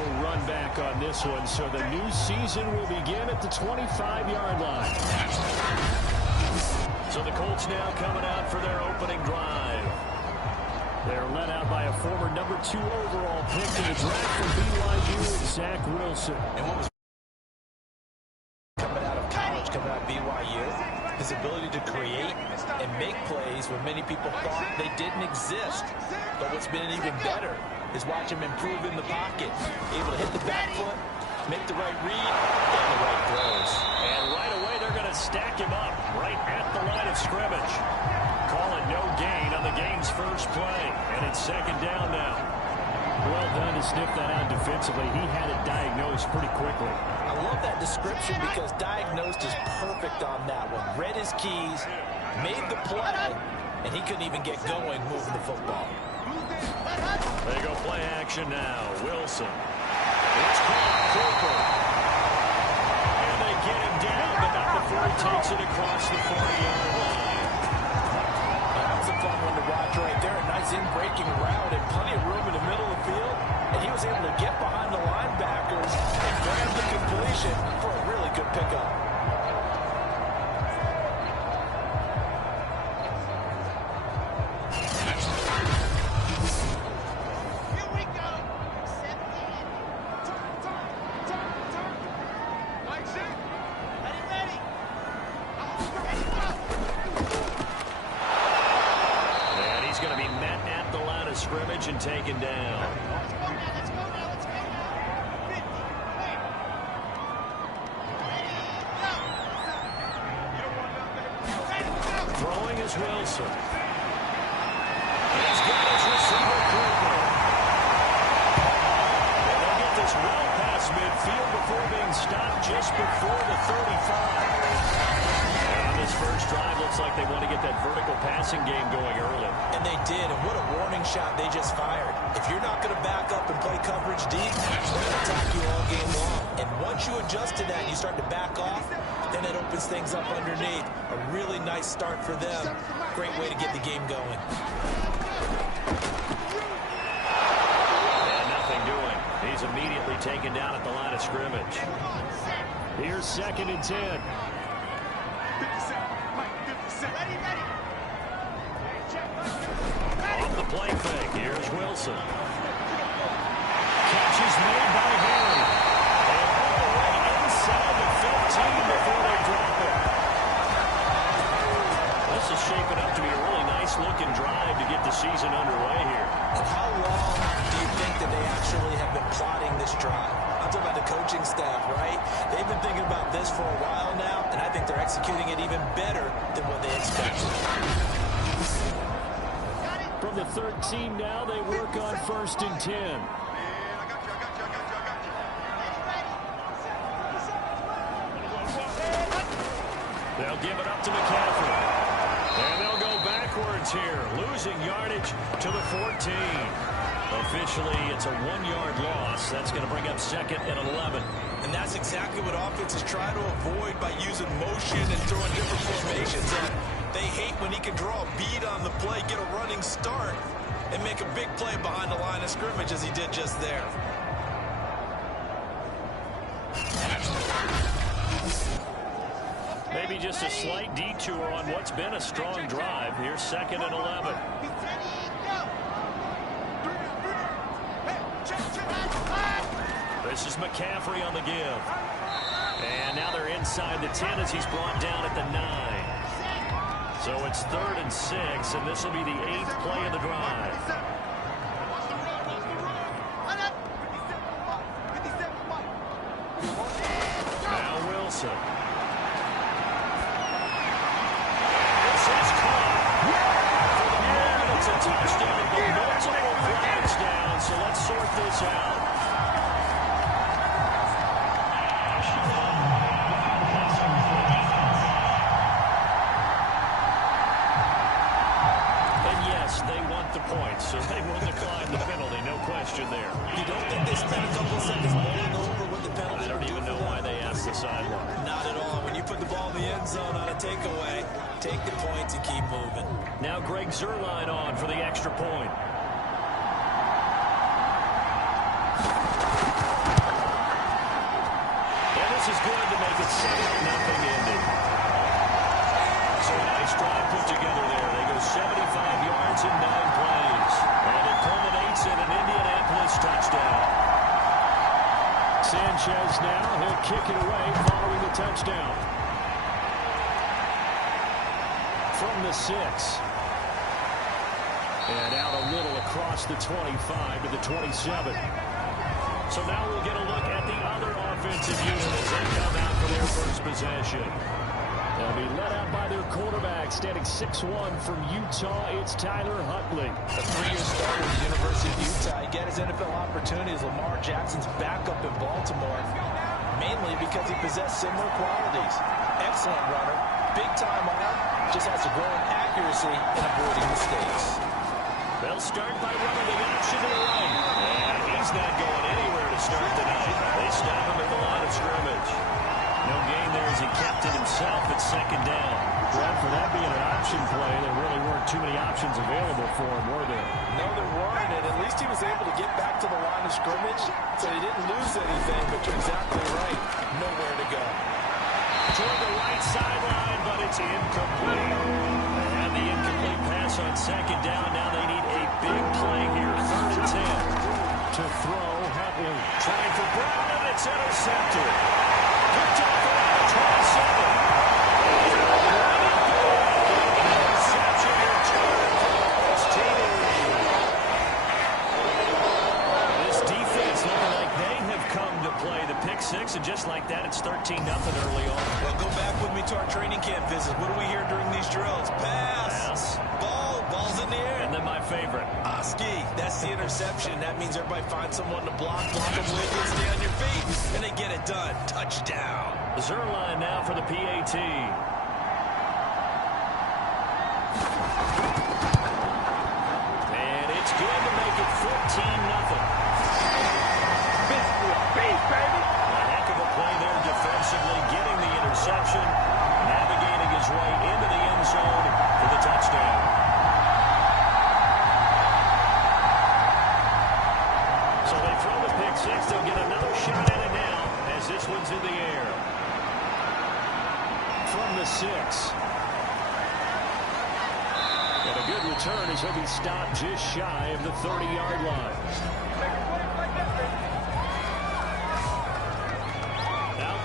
No run back on this one, so the new season will begin at the 25-yard line. So the Colts now coming out for their opening drive. They're led out by a former #2 overall pick in the draft from BYU, Zach Wilson. And what was coming out of college, coming out of BYU, his ability to create and make plays when many people thought they didn't exist. But what's been even better is watch him improve in the pocket, able to hit the back foot, make the right read, and the right throws. And right away, they're going to stack him up right at the line of scrimmage. Call it no gain on the game's first play, and it's second down now. Well done to sniff that out defensively. He had it diagnosed pretty quickly. I love that description because diagnosed is perfect on that one. Read his keys, made the play, and he couldn't even get going moving the football. They go play action now. Wilson. It's caught. Cooper. And they get him down, but not before he takes it across the 40-yard line. That was a fun one to watch right there. A nice in-breaking route and plenty of room in the middle of the field. And he was able to get behind the linebackers and grab the completion for a really good pickup. And taken down. Throwing is Wilson. He's got his receiver Cooper. And they'll get this well past midfield before being stopped just before the 35. On this first drive, looks like they want to get that vertical passing game going early. And they did, and what a warning shot they just fired. If you're not going to back up and play coverage deep, they're going to attack you all game long. And once you adjust to that and you start to back off, then it opens things up underneath. A really nice start for them. Great way to get the game going. And nothing doing. He's immediately taken down at the line of scrimmage. Here's 2nd and 10. Off the play fake. Here's Wilson. Catch is made by Harry. And all the way inside the 15 before they drop it. This is shaping up to be a really nice-looking drive to get the season underway here. And how long do you think that they actually have been plotting this drive? I'm talking about the coaching staff, right? They've been thinking about this for a while now, and I think they're executing it even better than what they expected. From the 13 now, they work on 1st and 10. They'll give it up to McCaffrey. And they'll go backwards here, losing yardage to the 14. Officially, it's a 1-yard loss. That's going to bring up 2nd and 11. And that's exactly what offenses try to avoid by using motion and throwing different formations. They hate when he can draw a bead on the play, get a running start, and make a big play behind the line of scrimmage as he did just there. Maybe just a slight detour on what's been a strong drive. Here's 2nd and 11. This is McCaffrey on the give. And now they're inside the 10 as he's brought down at the 9. So it's 3rd and 6, and this will be the 8th play of the drive. Now Wilson. This is caught. For the moment, it's a touchdown, but multiple flags down, so let's sort this out. So they will decline the penalty, no question there. You don't think they spent a couple of seconds mulling over what the penalty? I don't even know why they asked the sideline. Not at all. When you put the ball in the end zone on a takeaway, take the points and keep moving. Now Greg Zuerlein on for the extra point. pass is good to make it 7-0 Indy. So a nice drive put together there. They go 75 yards in 9 plays. And it culminates in an Indianapolis touchdown. Sanchez now, he'll kick it away following the touchdown. From the 6. And out a little across the 25 to the 27. So now we'll get a look at the other offensive unit as they come out for their first possession. They'll be led out by their quarterback, standing 6'1" from Utah. It's Tyler Huntley. A 3-year starter at the University of Utah. He got his NFL opportunity as Lamar Jackson's backup in Baltimore, mainly because he possessed similar qualities. Excellent runner, big-time arm, just has to grow in accuracy and avoiding mistakes. They'll start by running the option to the right. And he's not going anywhere to start tonight. They stop him at the line of scrimmage. No gain there as he kept it himself at 2nd down. Brad, for that being an option play, there really weren't too many options available for him, were there? No, there weren't, and at least he was able to get back to the line of scrimmage, so he didn't lose anything, but you're exactly right. Nowhere to go. Toward the right sideline, but it's incomplete. And the incomplete pass on 2nd down. Now they need a big play here. 3rd and 10. To throw, Huntley. Trying for Brown, and it's intercepted. Picked off around the 27. Interception return for the first TD. This defense looking like they have come to play. The pick 6, and just like that, it's 13-0 early on. Well, go back with me to our training camp visit. What do we hear during these drills? Pass. Ball's in the air. And then my favorite. Ski. That's the interception. That means everybody finds someone to block them with, and stay on your feet, and they get it done. Touchdown. Zerline now for the PAT. And it's good to make it 14-0. Base, baby. A heck of a play there defensively, getting the interception, navigating his way into the end zone for the touchdown. So they throw the pick 6. They'll get another shot at it now as this one's in the air. From the 6. And a good return as he'll be stopped just shy of the 30-yard line.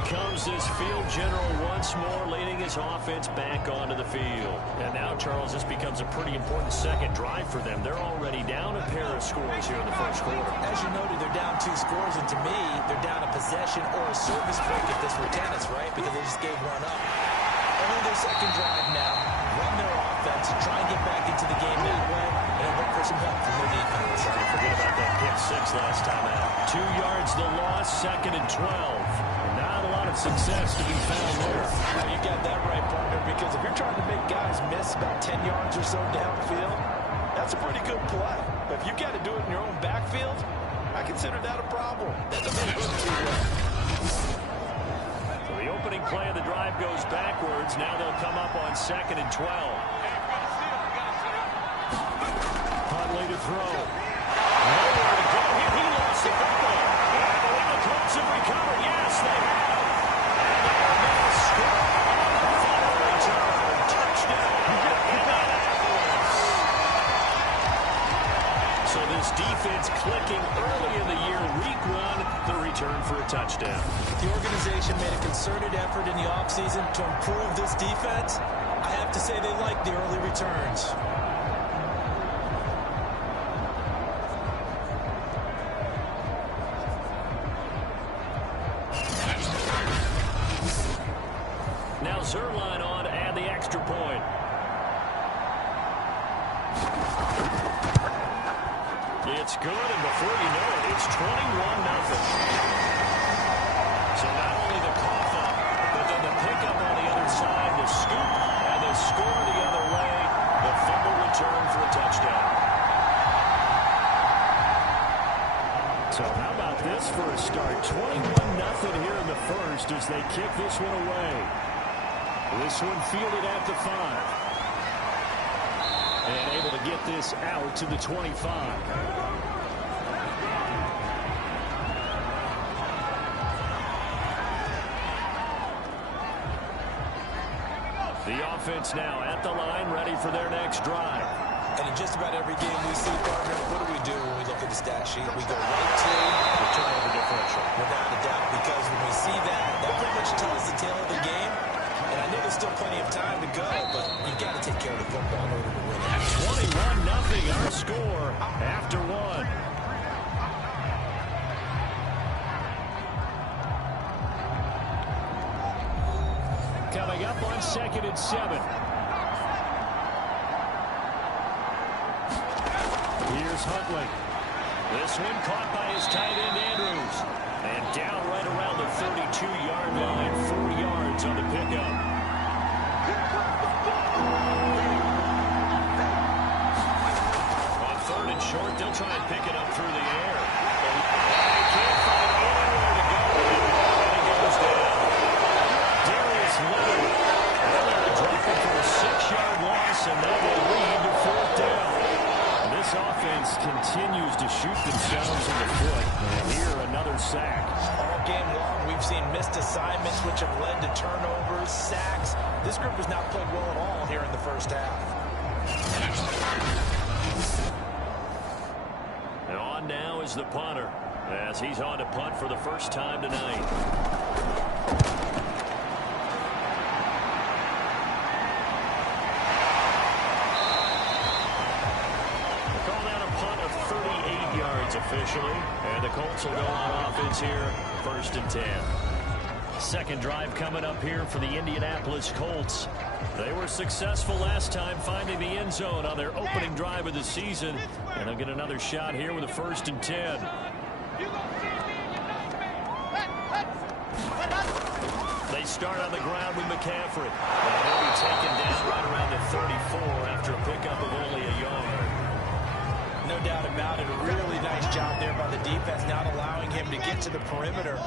Comes this field general once more, leading his offense back onto the field. And now, Charles, this becomes a pretty important second drive for them. They're already down a pair of scores here in the first quarter. As you noted, they're down 2 scores, and to me, they're down a possession or a service break if this were tennis, right? Because they just gave one up. Only their second drive now. Run their offense and try and get back into the game that way, and look for some help from their defense. Sorry, forget about that pick 6 last time out. 2 yards the loss, 2nd and 12. Not a lot of success to be found there. Well, you got that right, partner, because if you're trying to make guys miss about 10 yards or so downfield, that's a pretty good play. But if you got to do it in your own backfield, I consider that a problem. That doesn't look too well. So the opening play of the drive goes backwards. Now they'll come up on 2nd and 12. Huntley to throw. Nowhere to go here. He lost the football. I believe the Colts have recovered. Yes, they have. And they're going to score on the final return. Touchdown, Indianapolis. So this defense clicking early in the year. Week 1, the return for a touchdown. The organization made a concerted effort in the offseason to improve this defense. I have to say they like the early returns. Now Zerline on to add the extra point. It's good, and before you know it, it's 21-0. So not only the cough up, but then the pickup on the other side, the scoop, and the score the other way, the fumble return for a touchdown. So how about this for a start? 21-0 here in the first as they kick this one away. This one fielded at the 5. And able to get this out to the 25. The offense now at the line, ready for their next drive. And in just about every game we see, partner, what do when we look at the stat sheet? We go right to the turnover differential, without a doubt, because when we see that, that pretty much tells the tale of the game. And I know there's still plenty of time to go, but you've got to take care of the football in order to win it. 21-0 our score after one. Coming up on 2nd and 7. Here's Huntley. This one caught by his tight end, Andrews. And down right around the 32-yard line. 4 yards on the pickup. On 3rd and short, they'll try and pick it up through the air. And he can't find anywhere to go. And he goes down. Darius Leonard. Leonard dropping for a 6-yard loss, and that will lead to 4th down. This offense continues to shoot themselves in the foot. And here, another sack. All game long, we've seen missed assignments, which have led to turnovers, sacks. This group has not played well at all here in the first half. And on now is the punter, as he's on to punt for the first time tonight. Officially, and the Colts will go on offense here, 1st and 10. Second drive coming up here for the Indianapolis Colts. They were successful last time finding the end zone on their opening drive of the season, and they'll get another shot here with a 1st and 10. They start on the ground with McCaffrey, and he'll be taken down right around the 34 after a pickup of only a yard. No doubt about it. A really nice job there by the defense, not allowing him to get to the perimeter.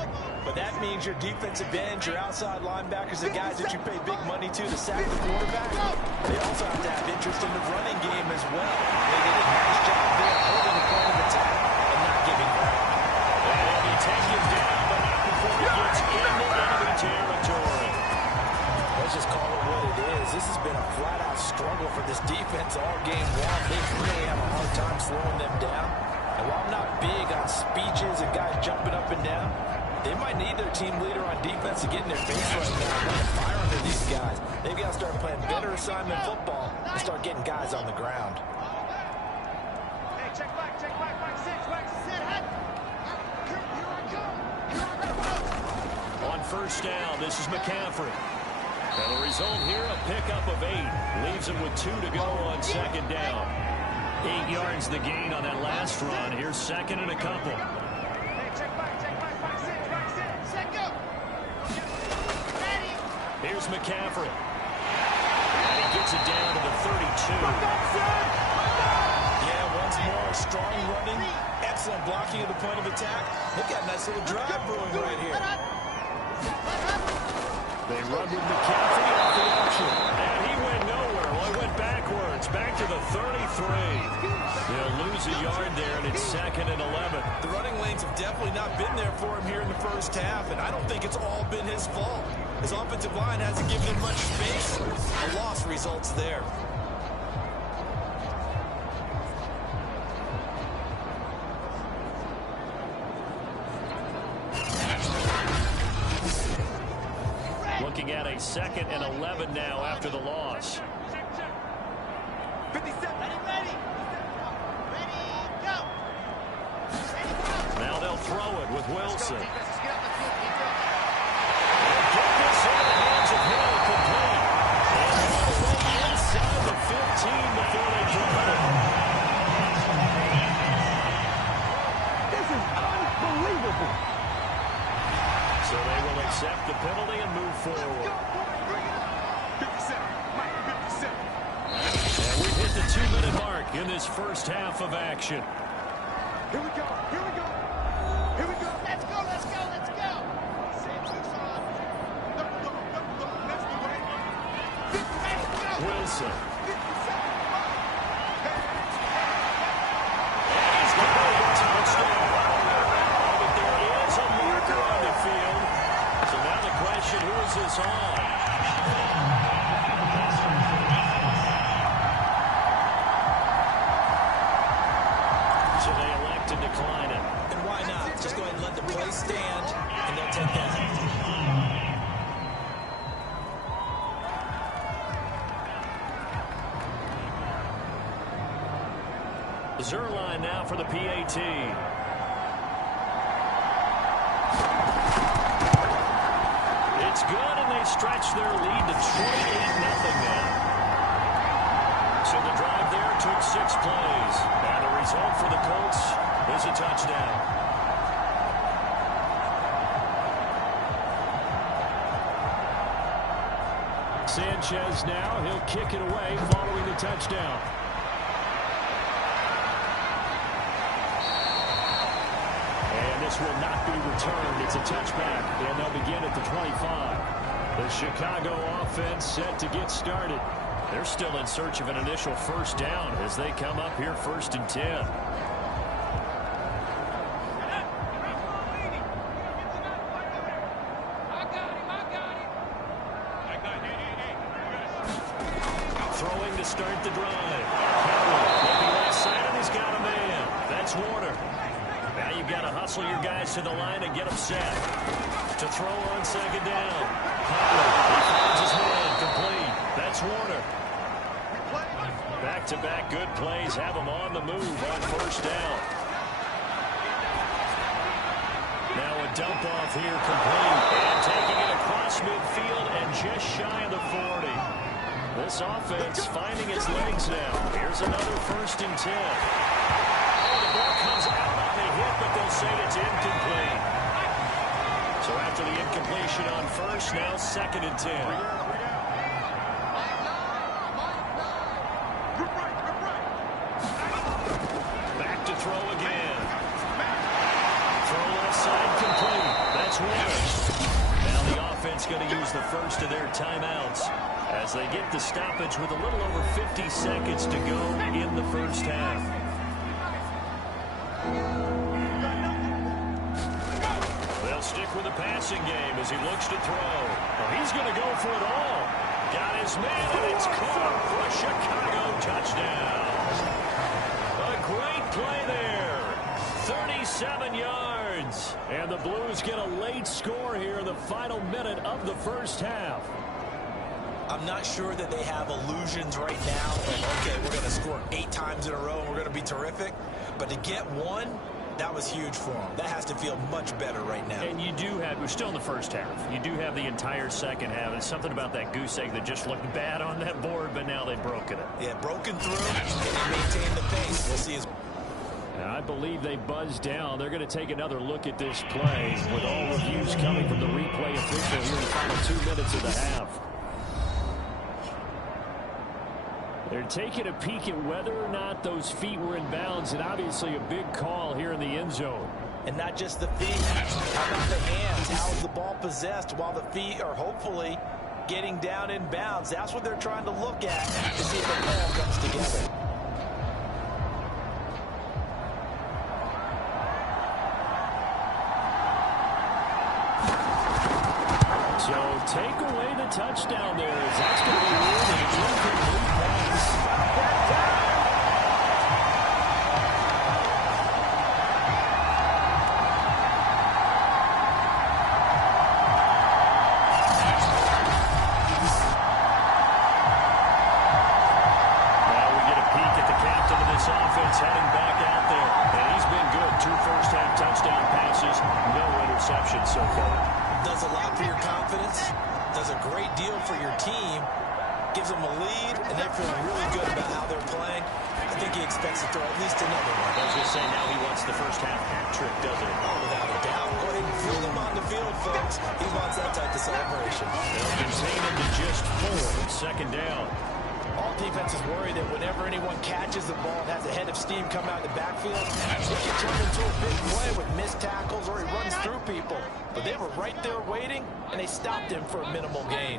But that means your defensive end, your outside linebackers, the guys that you pay big money to sack the quarterback, they also have to have interest in the running game as well. They did a nice job there holding the point of attack and not giving ground. And he takes him down, but not before he gets into enemy territory. Let's just call it what it is. This has been a flat-out struggle for this defense all game long. They really have a hard time slowing them down. And while I'm not big on speeches and guys jumping up and down, they might need their team leader on defense to get in their face right now and light a fire under these guys. They've got to start playing better assignment football and start getting guys on the ground. Hey, check back, sit, head. On 1st down, this is McCaffrey. And the result here, a pickup of 8. Leaves him with 2 to go on 2nd down. 8 yards the gain on that last run. Here's 2nd and a couple. Hey, check back, sit, set, go. Ready. Here's McCaffrey. And he gets it down to the 32. Yeah, once more, strong running, excellent blocking at the point of attack. They've got a nice little drive brewing right here. They run with McCaffrey off the option. And he went nowhere. Well, he went backwards. Back to the 33. They'll lose a yard there, and it's 2nd and 11. The running lanes have definitely not been there for him here in the first half, and I don't think it's all been his fault. His offensive line hasn't given him much space. A loss results there. Looking at a 2nd and 11 now after the loss. 57. Ready, go. Now they'll throw it with Wilson. Let's get up the field. Get this in the hands of Hill, complete. And all the way inside the 15 before they drop it. This is unbelievable. So they will accept the penalty and move forward. 57. Mike, 57. And we've hit the 2-minute mark in this first half of action. Here we go. Let's go. Wilson. Who is this on? Zerline now for the PAT. It's good, and they stretch their lead to 28-0 now. So the drive there took 6 plays. And the result for the Colts is a touchdown. Sanchez now, he'll kick it away following the touchdown. And this will not be returned. It's a touchback, and they'll begin at the 25. The Chicago offense set to get started. They're still in search of an initial first down as they come up here 1st and 10. Throwing to start the drive. Looking right side, and he's got a man. That's Warner. Now you've got to hustle your guys to the line and get them set. To throw on 2nd down. He finds his man. Complete. That's Warner. Back-to-back good plays have him on the move on 1st down. Now a dump off here complete. And taking it across midfield and just shy of the 40. This offense finding its legs now. Here's another 1st and 10. Oh, the ball comes out on the hit, but they'll say it's incomplete. So after the incompletion on 1st, now 2nd and 10. Throw again. Throw left side complete. That's Warner. Now the offense going to use the first of their timeouts as they get the stoppage with a little over 50 seconds to go in the 1st half. They'll stick with the passing game as he looks to throw. Well, he's going to go for it all. Got his man, and it's caught for a Chicago touchdown. A great play there. 37 yards. And the Blues get a late score here in the final minute of the 1st half. I'm not sure that they have illusions right now. Like, okay, we're going to score 8 times in a row and we're going to be terrific. But to get one, that was huge for them. That has to feel much better right now. And you do have, we're still in the 1st half. You do have the entire 2nd half. It's something about that goose egg that just looked bad on that board, but now they've broken it. Yeah, broken through, and they maintain the pace. We'll see as I believe they buzzed down. They're going to take another look at this play with all reviews coming from the replay official here in the final 2 minutes of the half. They're taking a peek at whether or not those feet were in bounds, and obviously a big call here in the end zone. And not just the feet. How about the hands? How is the ball possessed while the feet are hopefully getting down in bounds? That's what they're trying to look at to see if the ball comes together. So take away the touchdown there, as that's going to be ruled an incomplete pass. Now we get a peek at the captain of this offense heading back out there. And he's been good. 2 first-half touchdown passes, no interceptions so far. does a lot for your confidence, does a great deal for your team, gives them a lead, and they're feeling really good about how they're playing. I think he expects to throw at least another one. I was going to say, now he wants the first half hat trick, doesn't he? Oh, without a doubt. Go ahead and field him on the field, folks. He wants that type of celebration. They'll contain him to just 4, 2nd down. All defenses worry that whenever anyone catches the ball and has a head of steam come out of the backfield, it can turn into a big play with missed tackles or he runs through people. But they were right there waiting, and they stopped him for a minimal gain.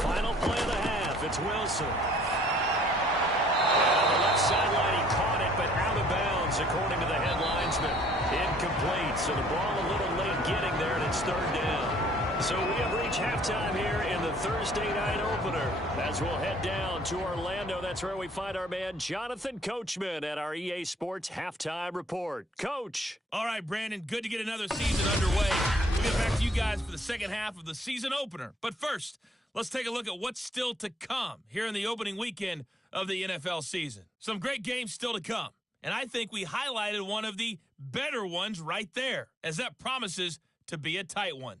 Final play of the half. It's Wilson. On the left sideline, he caught it, but out of bounds, according to the head linesman. Incomplete, so the ball a little late getting there, and it's 3rd down. So we have reached Sports halftime here in the Thursday night opener. As we'll head down to Orlando, that's where we find our man Jonathan Coachman at our EA Sports halftime report. Coach. All right, Brandon, good to get another season underway. We'll get back to you guys for the second half of the season opener. But first, let's take a look at what's still to come here in the opening weekend of the NFL season. Some great games still to come. And I think we highlighted one of the better ones right there, as that promises to be a tight one.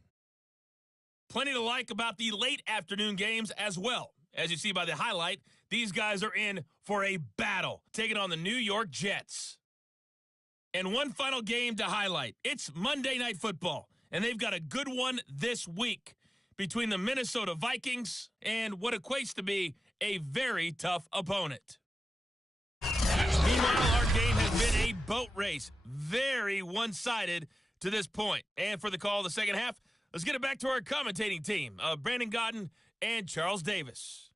Plenty to like about the late afternoon games as well. As you see by the highlight, these guys are in for a battle, taking on the New York Jets. And one final game to highlight. It's Monday Night Football, and they've got a good one this week between the Minnesota Vikings and what equates to be a very tough opponent. Meanwhile, our game has been a boat race, very one-sided to this point. And for the call of the second half, let's get it back to our commentating team of Brandon Godden and Charles Davis.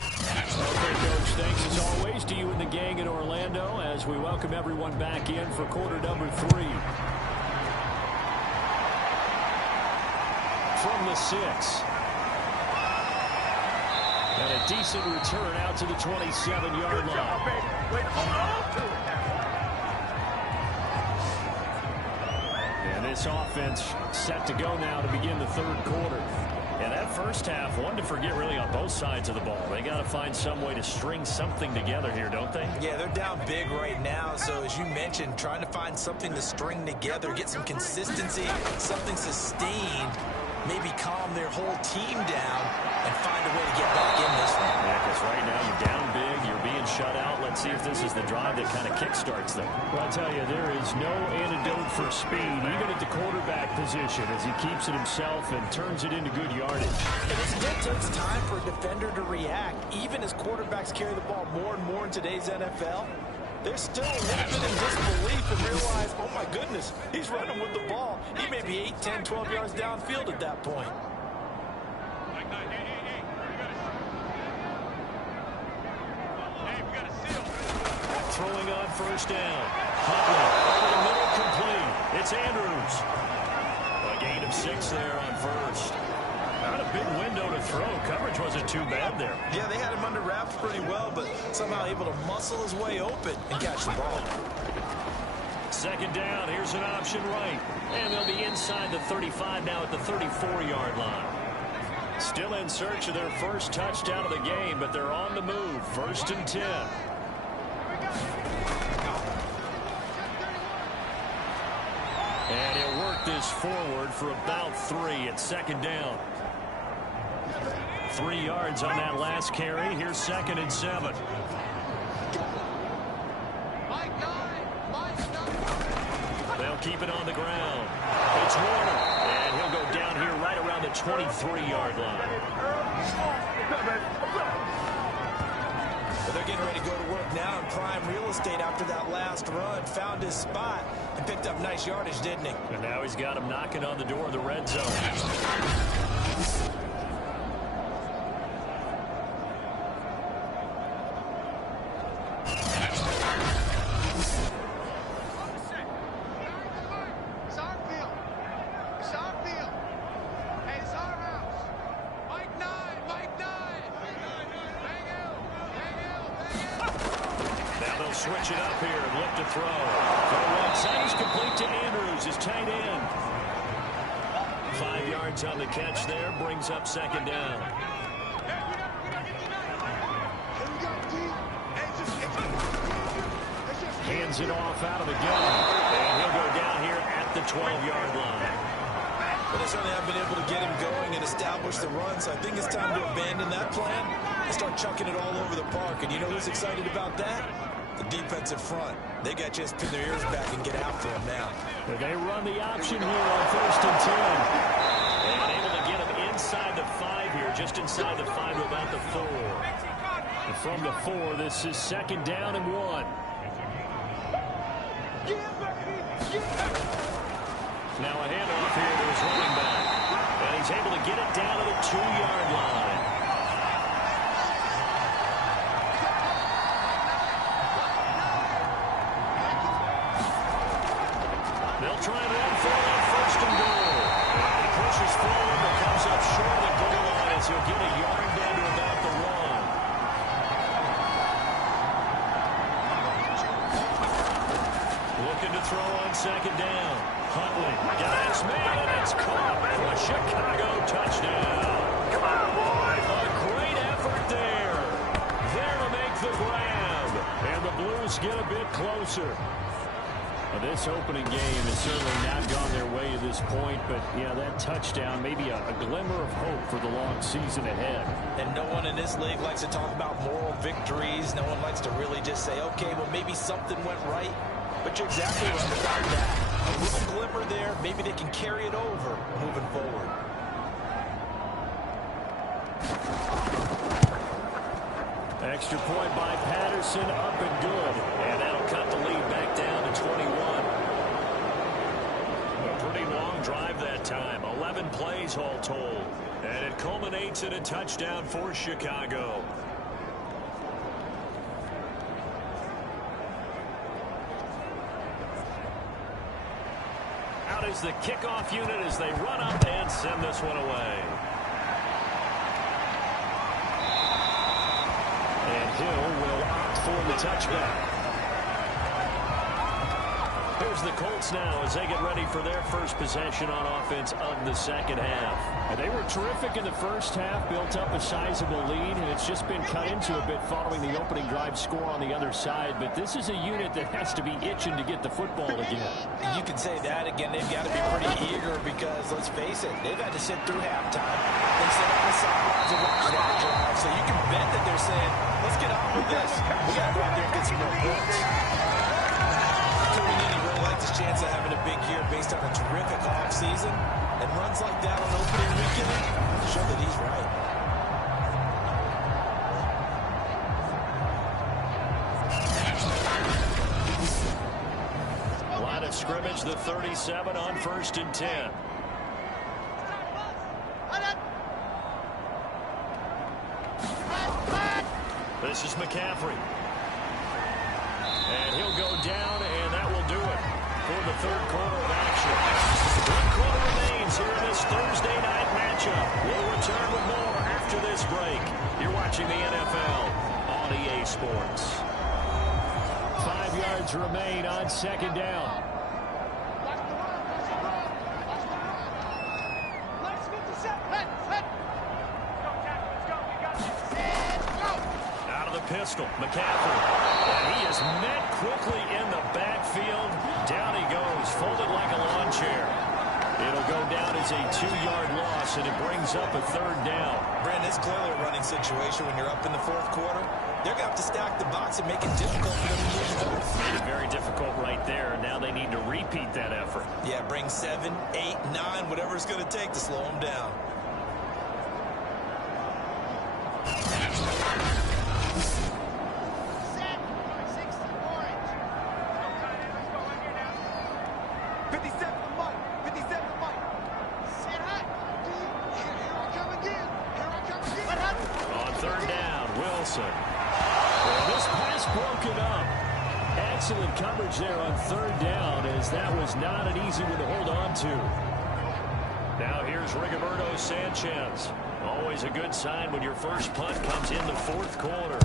Okay, Coach, thanks as always to you and the gang in Orlando as we welcome everyone back in for quarter number 3. From the 6. And a decent return out to the 27-yard line. Way to hold on to it now. And this offense set to go now to begin the third quarter. And that first half, one to forget really on both sides of the ball. They got to find some way to string something together here, don't they? Yeah, they're down big right now. So as you mentioned, trying to find something to string together, get some consistency, something sustained, maybe calm their whole team down and find a way to get back in this one. Yeah, because right now you're down big, you're being shut out. Let's see if this is the drive that kind of kickstarts them. Well, I'll tell you, there is no antidote for speed, even at the quarterback position, as he keeps it himself and turns it into good yardage. And it still takes time for a defender to react. Even as quarterbacks carry the ball more and more in today's NFL, they're still a little bit in disbelief and realize, oh my goodness, he's running with the ball. He may be 8, 10, 12 yards downfield at that point. Throwing on first down. Hubbard over the middle, complete. It's Andrews. A gain of 6 there on first. Not a big window to throw. Coverage wasn't too bad there. Yeah, they had him under wraps pretty well, but somehow able to muscle his way open and catch the ball. Second down, here's an option right. And they'll be inside the 35 now at the 34-yard line. Still in search of their first touchdown of the game, but they're on the move. First and 10. And he'll work this forward for about 3 at second down. 3 yards on that last carry. Here's second and 7. They'll keep it on the ground. It's Warner. And he'll go down here right around the 23-yard line. But they're getting ready to go to work now in prime real estate after that last run. Found his spot and picked up nice yardage, didn't he? And now he's got him knocking on the door of the red zone. Switch it up here and look to throw. Throw right side is complete to Andrews, his tight end. 5 yards on the catch there, brings up second down. Hands it off out of the gun, and he'll go down here at the 12-yard line. But they certainly have been able to get him going and establish the run, so I think it's time to abandon that plan and start chucking it all over the park. And you know who's excited about that? The defensive front. They got to just pin their ears back and get after him now. They run the option here on first and 10. And able to get him inside the 5 here, just inside the 5 to about the 4. And from the 4, this is second down and 1. Now a handoff here to his running back. And he's able to get it down to the 2-yard line. try and run for it on first and goal. And he pushes forward but comes up short of the goal line as he'll get a yard down to about the 1. Looking to throw on second down. Huntley got his man, and it's caught for a Chicago touchdown. Come on, boys! A great effort there. There to make the grab. And the Blues get a bit closer. Well, this opening game has certainly not gone their way to this point, but, yeah, that touchdown, maybe a glimmer of hope for the long season ahead. And no one in this league likes to talk about moral victories. No one likes to really just say, okay, well, maybe something went right. But you're exactly right about that. A little glimmer there. Maybe they can carry it over moving forward. Extra point by Patterson, up and good. And that'll cut the lead back down to 21. A pretty long drive that time. 11 plays all told. And it culminates in a touchdown for Chicago. Out is the kickoff unit as they run up and send this one away. And Hill will opt for the touchback. Here's the Colts now as they get ready for their first possession on offense of the second half. They were terrific in the first half, built up a sizable lead, and it's just been cut into a bit following the opening drive score on the other side. But this is a unit that has to be itching to get the football again. And you can say that again. They've got to be pretty eager because, let's face it, they've had to sit through halftime. They sit on the sidelines and watch that drive. So you can bet that they're saying, let's get on with this. We got to go out there and get some more points. Tuning in, he really likes his chance of having a big year based on a terrific offseason. And runs like that on opening weekend show that he's right. Line of scrimmage, the 37 on 1st and 10. This is McCaffrey. And he'll go down, and that will do it for the third quarter of action. 1 quarter remains here in this Thursday night matchup. We'll return with more after this break. You're watching the NFL on EA Sports. 5 yards remain on second down. Out of the pistol, McCaffrey. And he is met quickly in the backfield. Down he goes, folded like a lawn chair. It'll go down as a 2-yard loss, and it brings up a third down. Brandon, it's clearly a running situation when you're up in the fourth quarter. They're going to have to stack the box and make it difficult for them to use both. Made it very difficult right there. Now they need to repeat that effort. Yeah, bring 7, 8, 9, whatever it's going to take to slow them down. On third down, Wilson. Well, this pass broken up. Excellent coverage there on third down, as that was not an easy one to hold on to. Now here's Rigoberto Sanchez. Always a good sign when your first punt comes in the fourth quarter.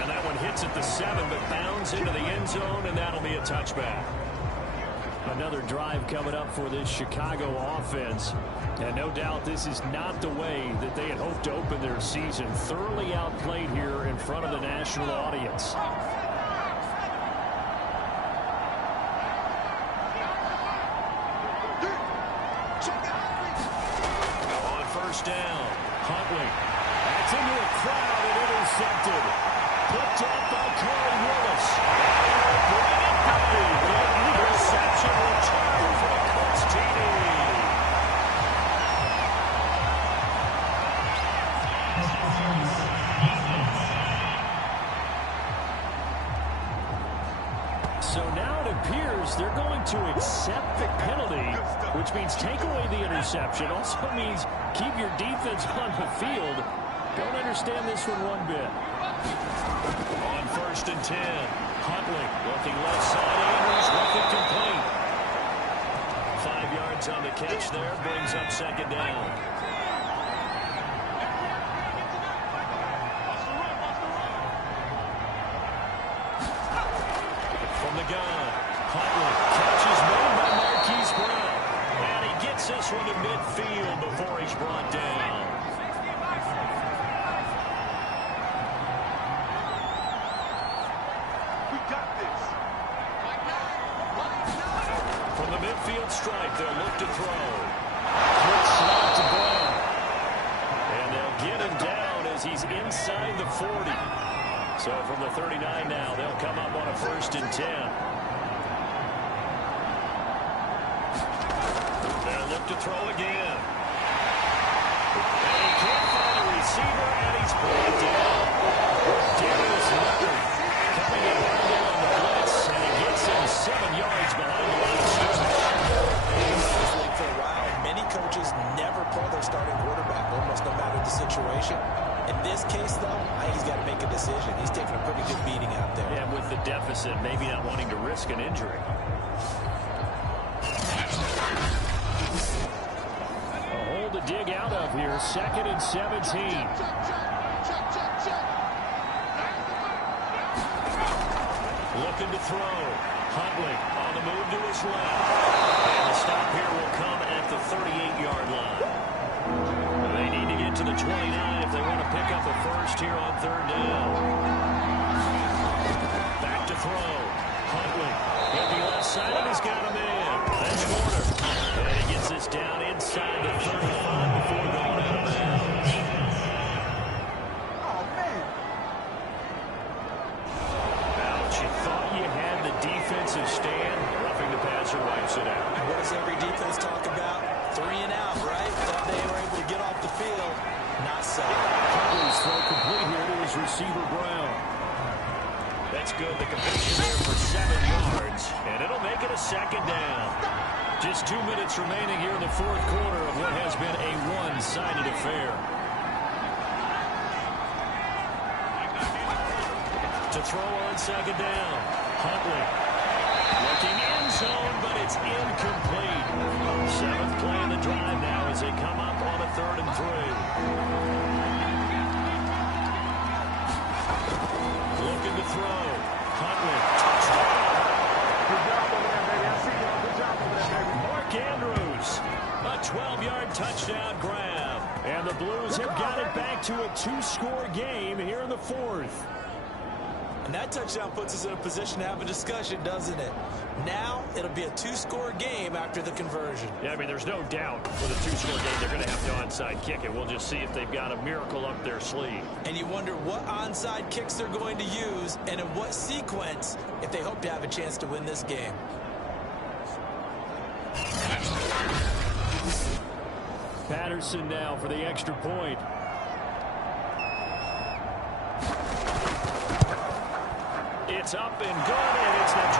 And that one hits at the 7, but bounds into the end zone, and that'll be a touchback. Another drive coming up for this Chicago offense. And no doubt this is not the way that they had hoped to open their season. Thoroughly outplayed here in front of the national audience. On first down, Huntley. That's into a crowd and intercepted. Picked up by Corey Willis. Interception return for the Colts TD. So now it appears they're going to accept the penalty, which means take away the interception. Also means keep your defense on the field. Don't understand this one bit. On 1st and 10, Huntley looking left side. Andrews with it complete. 5 yards on the catch there, brings up 2nd down. From the gun, Huntley, catch is made by Marquise Brown. And he gets this one to midfield before he's brought down. From the midfield stripe, they'll look to throw. Quick snap to Brown. And they'll get him down as he's inside the 40. So from the 39 now, they'll come up on a 1st and 10. They'll look to throw again. And he can't find a receiver, and he's brought down. Darius Leonard coming in right there on the blitz, and he gets him 7 yards behind the line of scrimmage. For a while, many coaches never pull their starting quarterback, almost no matter the situation. In this case, though, I think he's got to make a decision. He's taking a pretty good beating out there. Yeah, with the deficit, maybe not wanting to risk an injury. A hole to dig out of here. 2nd and 17. Looking to throw. Huntley on the move to his left. And the stop here will come at the 38-yard line. They need to get to the 29 if they want to pick up a first here on 3rd down. Back to throw. Huntley looking left side, and he's got him in. That's Warner. And he gets this down inside the 35 before going out of bounds. Ouch, you thought you had the defensive stand. Roughing the passer wipes it out. What does every defense talk about? 3 and out, right? Thought they were able to get off the field. Not so. Huntley's throw complete here to his receiver, Brown. That's good. The completion there for 7 yards. And it'll make it a 2nd down. Just 2 minutes remaining here in the 4th quarter of what has been a one-sided affair. To throw on 2nd down. Huntley looking end zone, but it's incomplete. 7th play in the drive now as they come up on a 3rd and 3. Looking to throw. Huntley, touchdown. Good job over there, baby. I see you. Good job over there, baby. Mark Andrews, a 12-yard touchdown grab. And the Blues have got it back to a 2-score game here in the 4th. And that touchdown puts us in a position to have a discussion, doesn't it? Now, it'll be a 2-score game after the conversion. Yeah, I mean, there's no doubt with a 2-score game they're going to have to onside kick it. We'll just see if they've got a miracle up their sleeve. And you wonder what onside kicks they're going to use and in what sequence if they hope to have a chance to win this game. Patterson now for the extra point. It's up and good, and it's now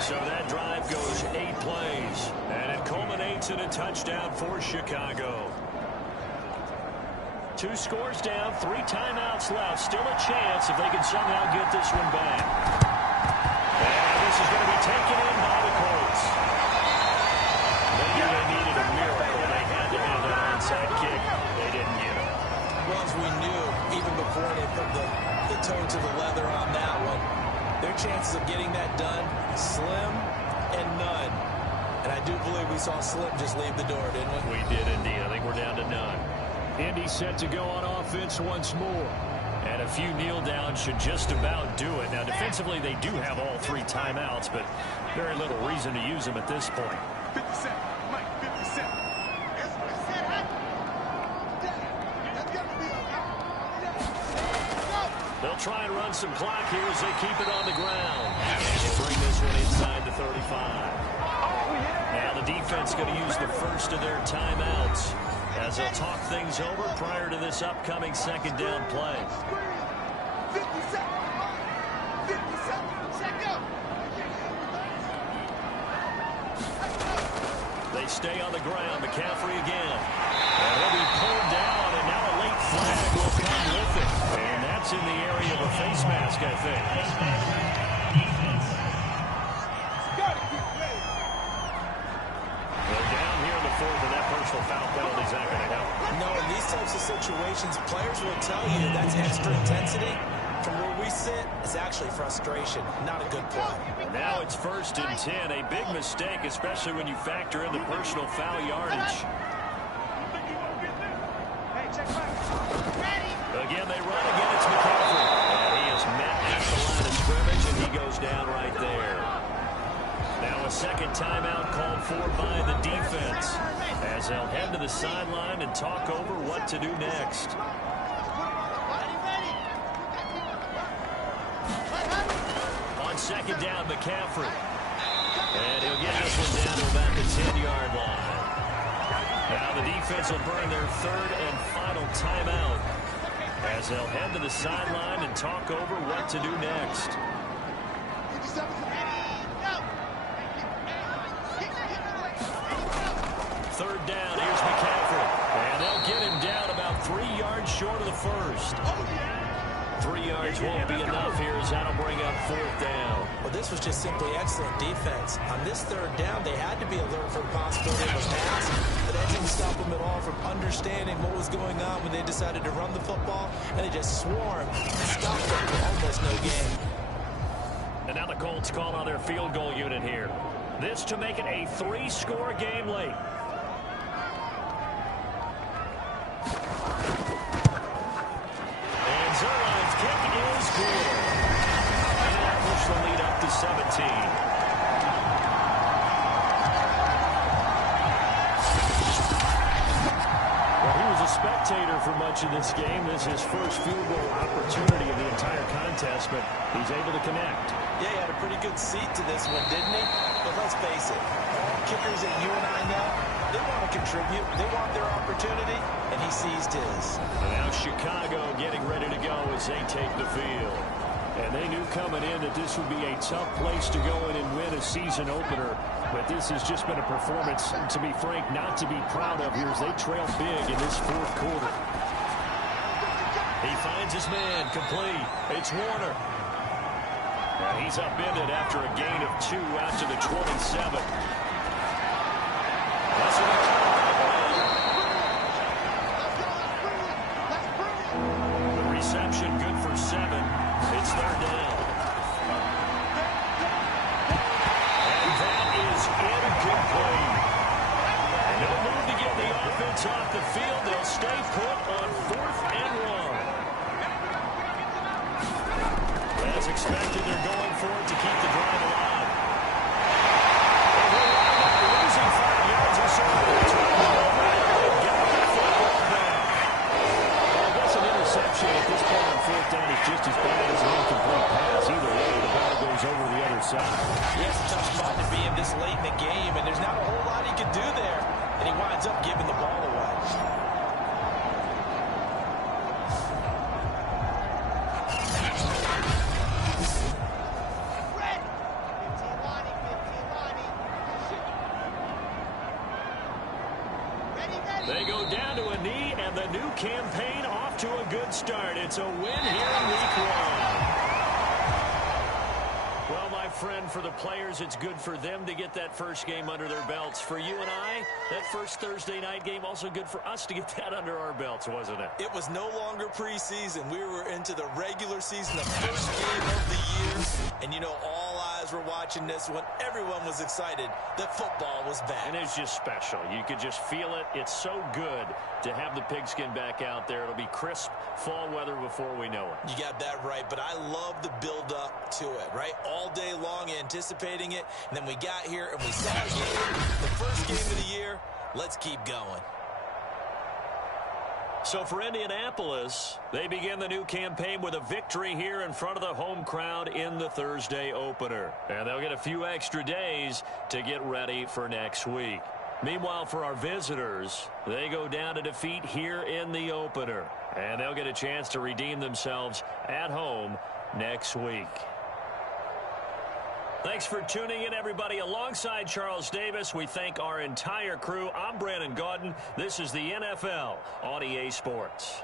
28-14. So that drive goes 8 plays, and it culminates in a touchdown for Chicago. 2 scores down, 3 timeouts left. Still a chance if they can somehow get this one back. And this is going to be taken in by the Colts. They knew they needed a miracle. They had to have that onside kick. They didn't get it. Well, as we knew, even before they put the toe to the leather on that one, their chances of getting that done, slim and none. And I do believe we saw Slim just leave the door, didn't we? We did indeed. I think we're down to none. Indy set to go on offense once more. And a few kneel downs should just about do it. Now, defensively, they do have all 3 timeouts, but very little reason to use them at this point. 50 Cent. Mike, 50 Cent. They'll try and run some clock here as they keep it on the ground. And they bring this one inside the 35. Now the defense going to use the first of their timeouts as they'll talk things over prior to this upcoming 2nd down play. 50 seconds. 50 seconds. Check up. They stay on the ground. McCaffrey again. And he'll be situations, players will tell you that's extra intensity. From where we sit, it's actually frustration, not a good play. Now it's 1st and 10, a big mistake, especially when you factor in the personal foul yardage. Again, they run again. It's McCaffrey. And he is met at the line of scrimmage, and he goes down right there. Now a second timeout called for by the defense, as they'll head to the sideline and talk over what to do next. On second down, McCaffrey. And he'll get this one down to about the 10-yard line. Now the defense will burn their 3rd and final timeout, as they'll head to the sideline and talk over what to do next. Third down, here's McCaffrey. And they'll get him down about 3 yards short of the first. 3 yards won't be enough here, as that'll bring up 4th down. Well, this was just simply excellent defense. On this 3rd down, they had to be alert for the possibility of a pass, but that didn't stop them at all from understanding what was going on when they decided to run the football, and they just swarmed and stopped them for almost no gain. And now the Colts call on their field goal unit here. This to make it a 3-score game late. The lead up to 17. Well, he was a spectator for much of this game. This is his first field goal opportunity of the entire contest, but he's able to connect. Yeah, he had a pretty good seat to this one, didn't he? But let's face it, kickers that you and I know, they want to contribute. They want their opportunity, and he seized his. And now Chicago getting ready to go as they take the field. And they knew coming in that this would be a tough place to go in and win a season opener. But this has just been a performance, to be frank, not to be proud of here as they trail big in this 4th quarter. He finds his man complete. It's Warner. And he's upended after a gain of 2 out to the 27. The reception good for 7. It's 3rd down. And that is incomplete. No move to get the offense off the field. They'll stay put on 4th and 1. As expected, they're going for it to keep the drive alive. And they wind up losing 5 yards or so. They've got the football back. I guess an interception at this point on 4th down is just as bad as an incomplete pass. Either way, the ball goes over the other side. Yeah, it's a tough spot to be in this late in the game, and there's not a whole lot he can do there, and he winds up giving the ball away. They go down to a knee, and the new campaign off to a good start. It's a win here in week 1. Well, my friend, for the players, it's good for them to get that first game under their belts. For you and I, that first Thursday night game, also good for us to get that under our belts, wasn't it? It was no longer preseason. We were into the regular season, the first game of the year. And, you know, all eyes were watching this one. Everyone was excited that football was back. And it's just special. You could just feel it. It's so good to have the pigskin back out there. It'll be crisp fall weather before we know it. You got that right, but I love the build-up to it, right? All day long anticipating it, and then we got here and we saw a game, the first game of the year. Let's keep going. So for Indianapolis, they begin the new campaign with a victory here in front of the home crowd in the Thursday opener. And they'll get a few extra days to get ready for next week. Meanwhile, for our visitors, they go down to defeat here in the opener. And they'll get a chance to redeem themselves at home next week. Thanks for tuning in, everybody. Alongside Charles Davis, we thank our entire crew. I'm Brandon Gaudin. This is the NFL on EA Sports.